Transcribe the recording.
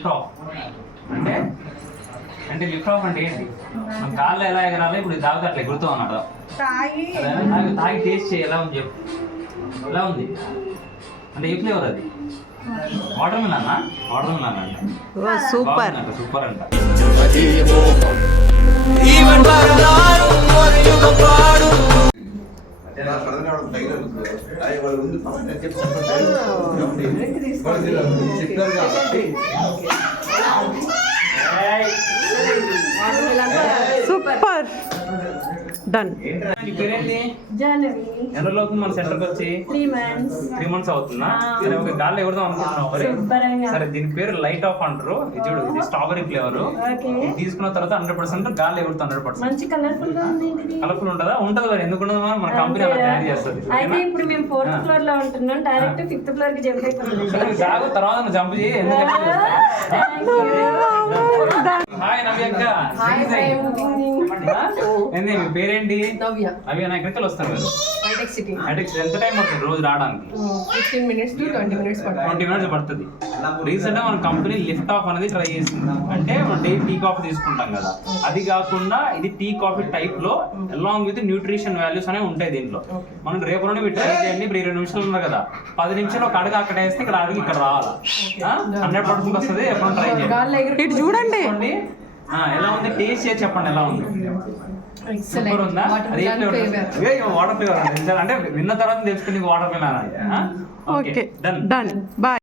Lift of అంటే అంటే lift of అంటే ఏంటి? మన కాళ్ళు ఎలా ఎగరాలి, ఇప్పుడు తాగితే అట్లా ఎగురుతూ అన్నాడు. తాగి టేస్ట్ చేయి, ఎలా ఉంది చెప్పు. ఎలా ఉంది అంటే ఏ ఫ్లేవర్ అది? వాటర్ మిలన్ అంట. సూపర్ సూపర్ అంట. Super done. పేరేంటి? ఎన్ని రోజులు అవుతుంది మన సెంటర్కి వచ్చి? 3 months అవుతుందా? సరే ఒక గాల్లో ఎవరితో అనుకుంటున్నావు మరి? సరే దీని పేరు లైట్ ఆఫ్ అంటారు. ఇది చూడు, ఇది స్ట్రాబెరీ ఫ్లేవర్. తీసుకున్న తర్వాత 100% గాల్లో ఎవరితో 100% కలర్ఫుల్ ఉంటుందా? ఉంటది మరి, ఎందుకు ఉండదు? మన కంపెనీ అలా తయారు చేస్తుంది. ఇప్పుడు మేము 4th floor లో ఉంటున్నాం, డైరెక్ట్ 5th floor కి జంప్ అయిపోతున్నాం. జాగు తర్వాత జంప్ చేయి. హాయ్ నవ్యక్క. ఏంది మీ పేరేంటి? అవి నా ఎక్కడికి వస్తారు మీరు? ఎంత టైం పడుతుంది రోజు రావడానికి? 15 minutes to 20 minutes 20 minutes పడుతుంది. రీసెంట్ గా మన కంపెనీ లిఫ్ట్ ఆఫ్ అనేది ట్రై చేసింది. అంటే మనం డే టీ కాఫీ తీసుకుంటాం కదా, అది కాకుండా ఇది టీ కాఫీ టైప్ లో అలాంగ్ విత్ న్యూట్రిషన్ వాల్యూస్ అనేవి ఉంటాయి దీంట్లో. మనం రేపు నుండి మీరు ట్రై చేయండి. ఇప్పుడు 20 నిమిషాలు ఉన్నారు కదా, 10 నిమిషాలు ఒక అడుగు అక్కడ వేస్తే ఇక్కడ అడుగు ఇక్కడ రావాలా. 100% వస్తుంది. ఎప్పుడు ట్రై చేయండి. ఇటు చూడండి ఎలా ఉంది, టేస్ట్ చేసి చెప్పండి ఎలా ఉంది. సూపర్ ఉందా? అది వాటర్ ఫ్లేవర్ అంటే విన్న తర్వాత తెలుసుకుని water flavour. Okay done bye.